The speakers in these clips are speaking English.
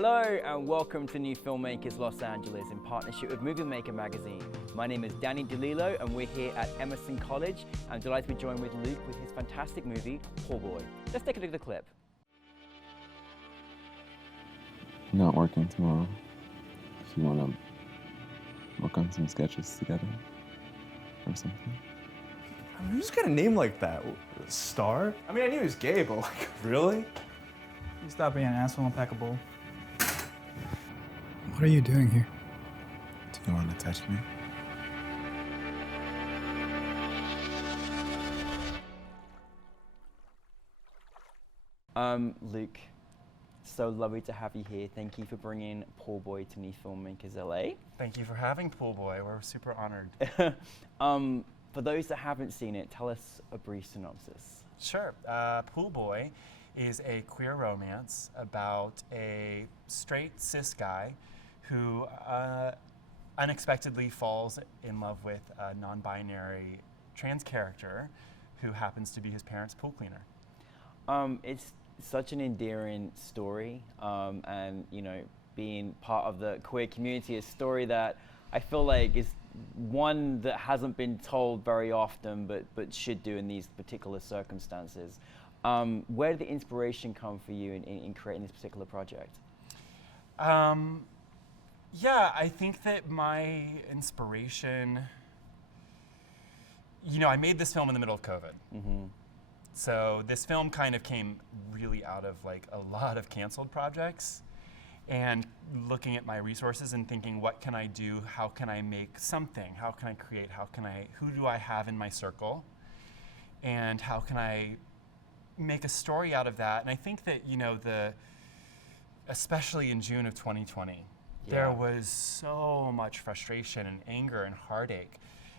Hello and welcome to New Filmmakers Los Angeles in partnership with Movie Maker magazine. My name is Danny DeLillo and we're here at Emerson College. I'm delighted to be joined with Luke with his fantastic movie, Poor Boy. Let's take a look at the clip. Not working tomorrow. If you want to work on some sketches together or something. I mean, who's got a name like that? Star? I mean, I knew he was gay, but like, really? You stop being an asshole and pack a bowl. What are you doing here? Do you want to touch me? Luke, so lovely to have you here. Thank you for bringing Poor Boy to New Filmmakers LA. Thank you for having Poor Boy. We're super honored. For those that haven't seen it, tell us a brief synopsis. Sure. Poor Boy is a queer romance about a straight cis guy who unexpectedly falls in love with a non-binary trans character who happens to be his parents' pool cleaner. It's such an endearing story, and you know, being part of the queer community is a story that I feel like is one that hasn't been told very often, but should do in these particular circumstances. Where did the inspiration come for you in creating this particular project? Yeah, I think that my inspiration, you know, I made this film in the middle of COVID. Mm-hmm. So this film kind of came really out of like a lot of canceled projects and looking at my resources and thinking, what can I do? How can I make something? How can I create? Who do I have in my circle? And how can I make a story out of that? And I think that, you know, especially in June of 2020, there was so much frustration and anger and heartache.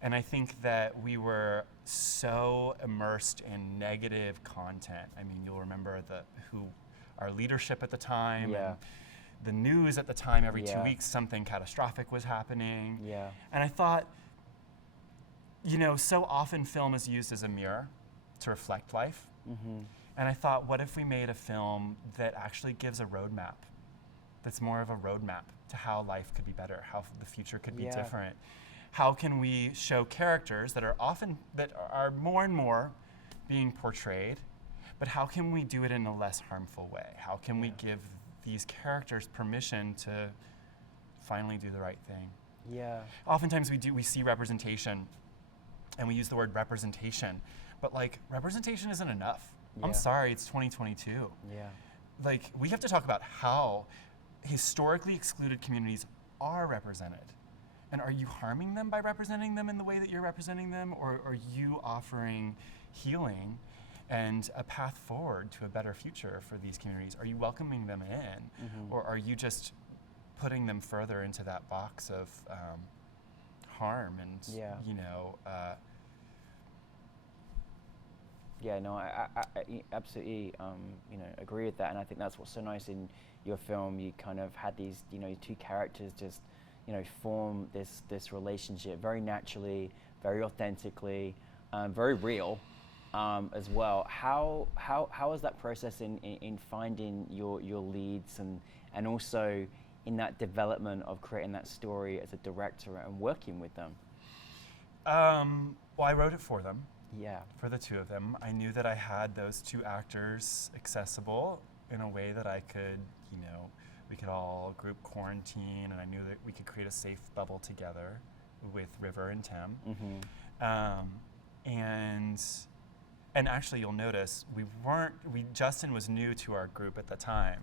And I think that we were so immersed in negative content. I mean, you'll remember our leadership at the time, and the news at the time, every 2 weeks something catastrophic was happening. Yeah. And I thought, you know, so often film is used as a mirror to reflect life. Mm-hmm. And I thought, what if we made a film that actually gives a roadmap, that's more of a roadmap to how life could be better, how the future could be different. How can we show characters that are more and more being portrayed, but how can we do it in a less harmful way? How can we give these characters permission to finally do the right thing? Yeah. Oftentimes we see representation and we use the word representation, but like representation isn't enough. Yeah. I'm sorry, it's 2022. Yeah. Like we have to talk about how historically excluded communities are represented. And are you harming them by representing them in the way that you're representing them, or are you offering healing and a path forward to a better future for these communities? Are you welcoming them in, or are you just putting them further into that box of harm and you know? Yeah, no, I absolutely, you know, agree with that, and I think that's what's so nice in your film. You kind of had these, you know, two characters just, you know, form this relationship very naturally, very authentically, very real, as well. How was that process in finding your leads and also in that development of creating that story as a director and working with them? Well, I wrote it for them. Yeah. For the two of them. I knew that I had those two actors accessible in a way that I could, you know, we could all group quarantine, and I knew that we could create a safe bubble together with River and Tim. And actually, you'll notice Justin was new to our group at the time,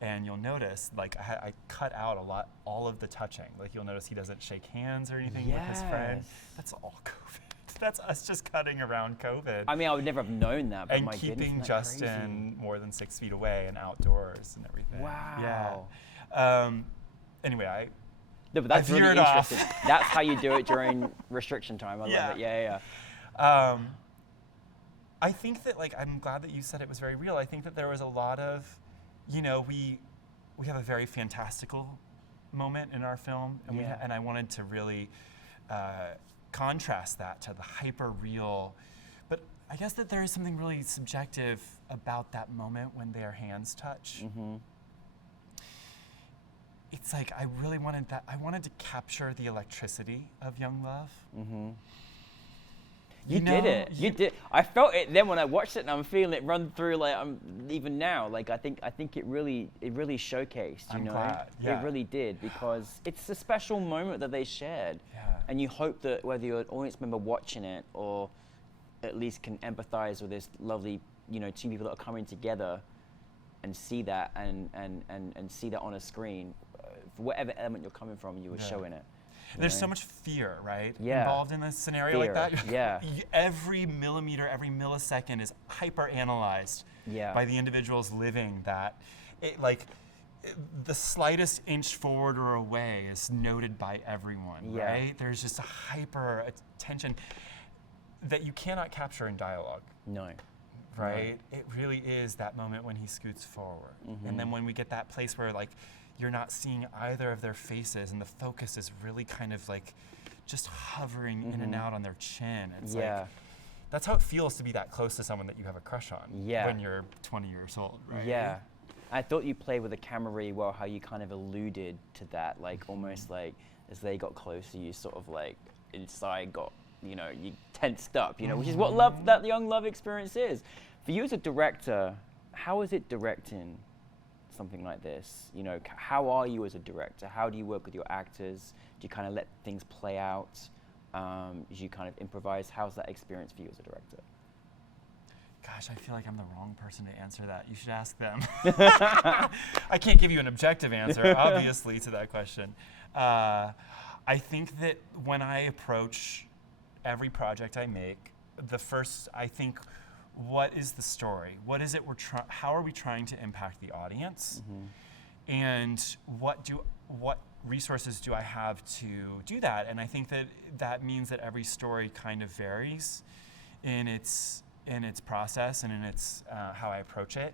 and you'll notice like I cut out all of the touching. Like you'll notice he doesn't shake hands or anything with his friend. That's all COVID. That's us just cutting around COVID. I mean, I would never have known that, but and my goodness, keeping isn't that Justin more than 6 feet away and outdoors and everything. Wow. Yeah. Anyway, no, but that's really veered interesting. off. That's how you do it during restriction time. I love it. Yeah. I think that, like, I'm glad that you said it was very real. I think that there was a lot of, you know, we have a very fantastical moment in our film, and and I wanted to really contrast that to the hyper real. But I guess that there is something really subjective about that moment when their hands touch. it's like I really wanted that. I wanted to capture the electricity of young love. Mm-hmm. You You did know, it. You did. I felt it then when I watched it, and I'm feeling it run through. Like I'm even now. Like I think it really showcased. You I'm know, glad, yeah. it really did, because it's a special moment that they shared. Yeah. And you hope that whether you're an audience member watching it or at least can empathize with this lovely, two people that are coming together and see that and see that on a screen, for whatever element you're coming from, you were showing it. There's so much fear, right? Yeah. Involved in a scenario like that. Yeah. Every millimeter, every millisecond is hyper analyzed Yeah. by the individuals living that. The slightest inch forward or away is noted by everyone, Yeah. right? There's just a hyper attention that you cannot capture in dialogue. No. Right? It really is that moment when he scoots forward. Mm-hmm. And then when we get that place where like you're not seeing either of their faces and the focus is really kind of like just hovering in and out on their chin. It's Yeah. like that's how it feels to be that close to someone that you have a crush on Yeah. when you're 20 years old, right? Yeah. I thought you played with the camera really well, how you kind of alluded to that, like almost like as they got closer, you sort of like inside got, you tensed up, which is what that young love experience is. For you as a director, how is it directing something like this? How are you as a director? How do you work with your actors? Do you kind of let things play out? Do you kind of improvise? How's that experience for you as a director? Gosh, I feel like I'm the wrong person to answer that. You should ask them. I can't give you an objective answer, obviously, to that question. I think that when I approach every project I make, I think, what is the story? What is it how are we trying to impact the audience? Mm-hmm. And what resources do I have to do that? And I think that means that every story kind of varies in its process and in its how I approach it.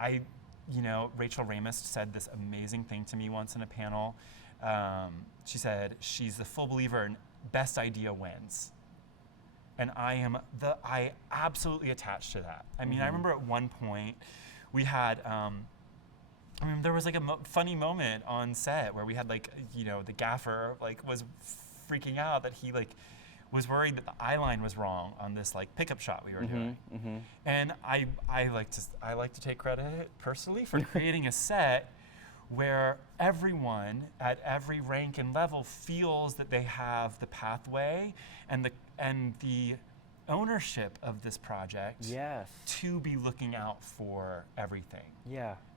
Rachel Ramis said this amazing thing to me once in a panel. She said she's the full believer in best idea wins. And I absolutely attached to that. I mean, I remember at one point we had, there was like a funny moment on set where we had like, the gaffer like was freaking out that he like was worried that the eye line was wrong on this like pickup shot we were doing. Mm-hmm. And I like to take credit personally for creating a set where everyone at every rank and level feels that they have the pathway and the ownership of this project to be looking out for everything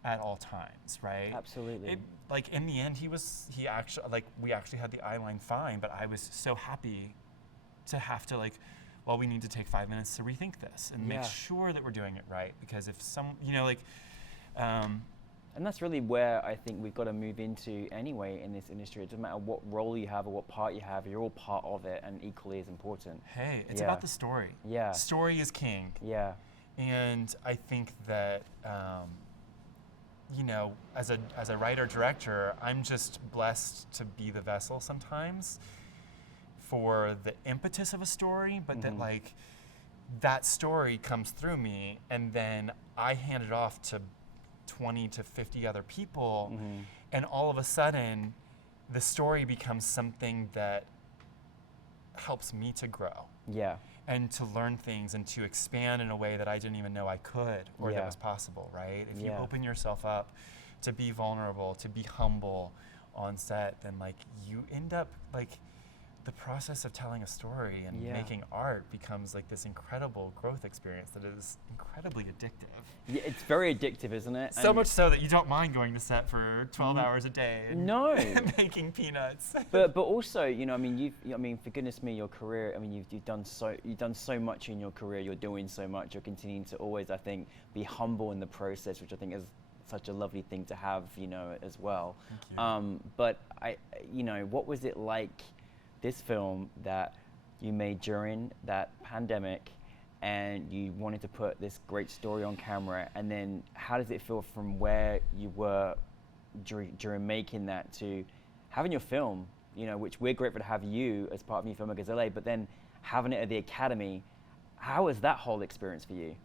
at all times, right? Absolutely. In the end, we actually had the eye line fine, but I was so happy to have to we need to take 5 minutes to rethink this and make sure that we're doing it right, because if and that's really where I think we've got to move into anyway in this industry. It doesn't matter what role you have or what part you have, you're all part of it and equally as important. Hey, it's about the story. Yeah. Story is king. Yeah. And I think that, as a writer-director, I'm just blessed to be the vessel sometimes for the impetus of a story, but that story comes through me, and then I hand it off to 20 to 50 other people, and all of a sudden the story becomes something that helps me to grow and to learn things and to expand in a way that I didn't even know I could or that was possible, right? If you open yourself up to be vulnerable, to be humble on set, then you end up the process of telling a story and making art becomes this incredible growth experience that is incredibly addictive. Yeah, it's very addictive, isn't it? So much so that you don't mind going to set for 12 hours a day and making peanuts. But also, for goodness me, your career, you've done so much in your career, you're doing so much, you're continuing to always, I think, be humble in the process, which I think is such a lovely thing to have, as well. Thank you. But what was it like, this film that you made during that pandemic, and you wanted to put this great story on camera, and then how does it feel from where you were during making that to having your film, which we're grateful to have you as part of NewFilmmakers LA, but then having it at the Academy? How was that whole experience for you?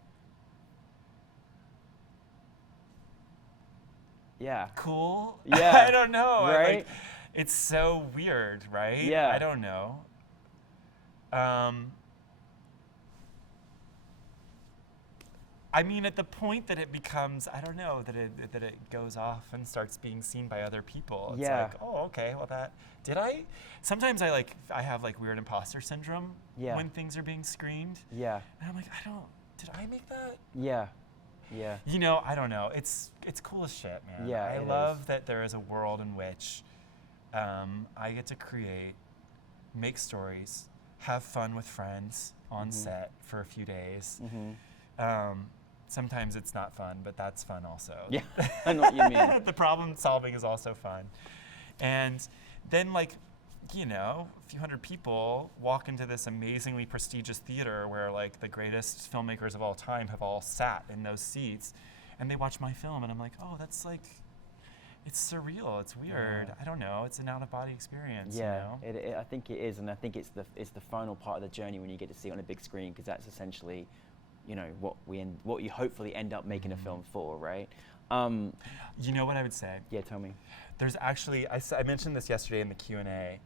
Yeah. cool. Yeah. I don't know. Right? It's so weird, right? Yeah. I don't know. I mean, at the point that it becomes, I don't know, that it goes off and starts being seen by other people. It's Yeah. like, oh, okay, well sometimes I have like weird imposter syndrome Yeah. when things are being screened. Yeah. And I'm like, did I make that? Yeah. Yeah. You know, I don't know. It's cool as shit, man. Yeah, I it love is. that there is a world in which I get to create, make stories, have fun with friends on set for a few days. Sometimes it's not fun, but that's fun also. Yeah. I know what you mean. The problem solving is also fun. And then a few hundred people walk into this amazingly prestigious theater where like the greatest filmmakers of all time have all sat in those seats, and they watch my film, and I'm like, oh, that's like, it's surreal, it's weird. Yeah. I don't know, it's an out-of-body experience. Yeah, You know? I think it is, and I think it's the final part of the journey when you get to see it on a big screen, because that's essentially, what you hopefully end up making a film for, right? You know what I would say? Yeah, tell me. There's actually, I mentioned this yesterday in the Q&A,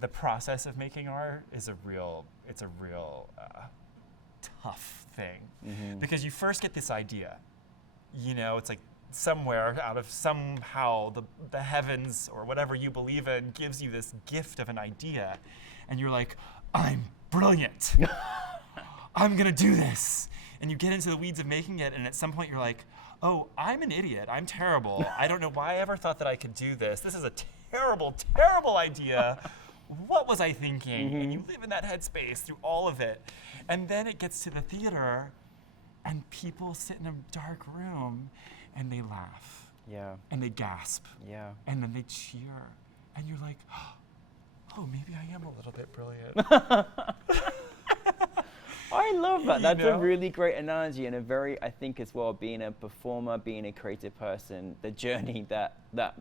the process of making art is a real tough thing. Because you first get this idea, it's like somewhere out of somehow the heavens or whatever you believe in gives you this gift of an idea, and you're like, I'm brilliant. I'm gonna do this. And you get into the weeds of making it, and at some point you're like, oh, I'm an idiot. I'm terrible. I don't know why I ever thought that I could do this. This is a terrible, terrible idea. What was I thinking? And you live in that headspace through all of it. And then it gets to the theater, and people sit in a dark room, and they laugh. Yeah. And they gasp. Yeah. And then they cheer. And you're like, oh, maybe I am a little bit brilliant. I love that. That's know? a really great analogy, and I think as well, being a performer, being a creative person, the journey that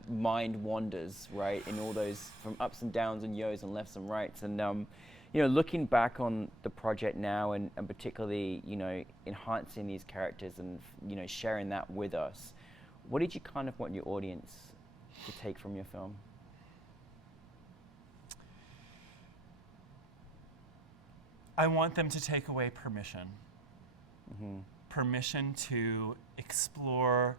mind wanders, right, in all those from ups and downs and yo's and lefts and rights. And looking back on the project now, and particularly enhancing these characters and sharing that with us, what did you kind of want your audience to take from your film? I want them to take away permission. Permission to explore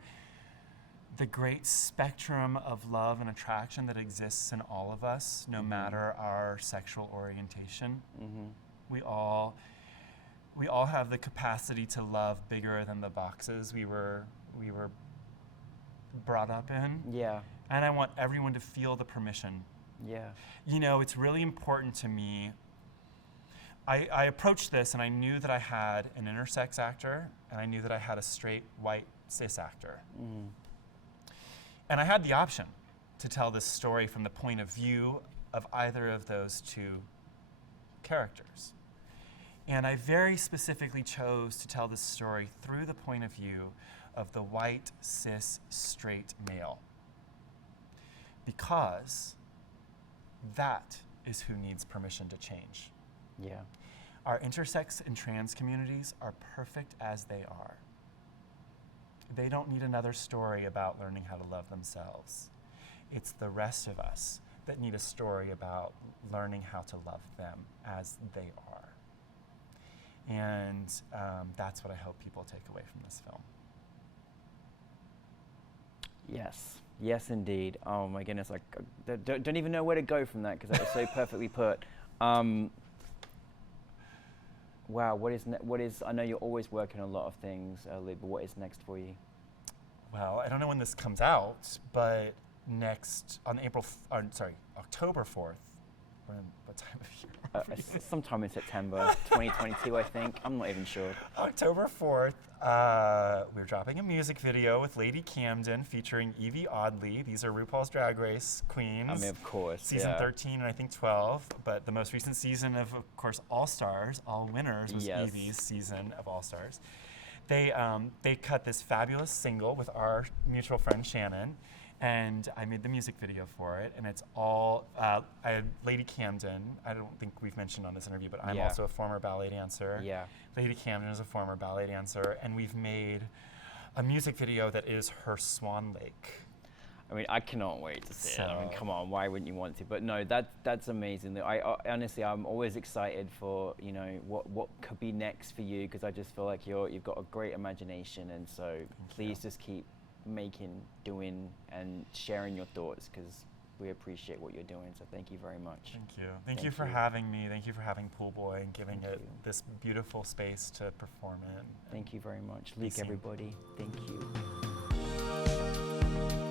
the great spectrum of love and attraction that exists in all of us, no matter our sexual orientation. We all have the capacity to love bigger than the boxes we were brought up in. Yeah. And I want everyone to feel the permission. Yeah. It's really important to me. I approached this, and I knew that I had an intersex actor, and I knew that I had a straight, white, cis actor. And I had the option to tell this story from the point of view of either of those two characters. And I very specifically chose to tell this story through the point of view of the white, cis, straight male. Because that is who needs permission to change. Yeah. Our intersex and trans communities are perfect as they are. They don't need another story about learning how to love themselves. It's the rest of us that need a story about learning how to love them as they are. And that's what I hope people take away from this film. Yes. Yes, indeed. Oh my goodness, don't even know where to go from that, because that was so perfectly put. Wow, what is, I know you're always working on a lot of things, Lee, but what is next for you? Well, I don't know when this comes out, but October 4th, we're in what time of year? Sometime in September 2022, I think. I'm not even sure. October 4th, we're dropping a music video with Lady Camden featuring Evie Oddly. These are RuPaul's Drag Race queens. I mean, of course. Season 13 and I think 12, but the most recent season of course, All Stars, All Winners was Evie's season of All Stars. They cut this fabulous single with our mutual friend Shannon, and I made the music video for it, and it's all, I had Lady Camden, I don't think we've mentioned on this interview, but I'm also a former ballet dancer. Yeah. Lady Camden is a former ballet dancer, and we've made a music video that is her Swan Lake. I mean, I cannot wait to see it. I mean, So- come on, why wouldn't you want to? But no, that's amazing. I honestly, I'm always excited for what could be next for you, because I just feel like you've got a great imagination, and so please just keep making, doing, and sharing your thoughts, because we appreciate what you're doing. So thank you very much. Thank you. Thank you Thank for you. having me. Thank you for having Pool Boy and giving Thank it you. this beautiful space to perform in. Thank you very much, Be Luke. seen. Everybody, thank you.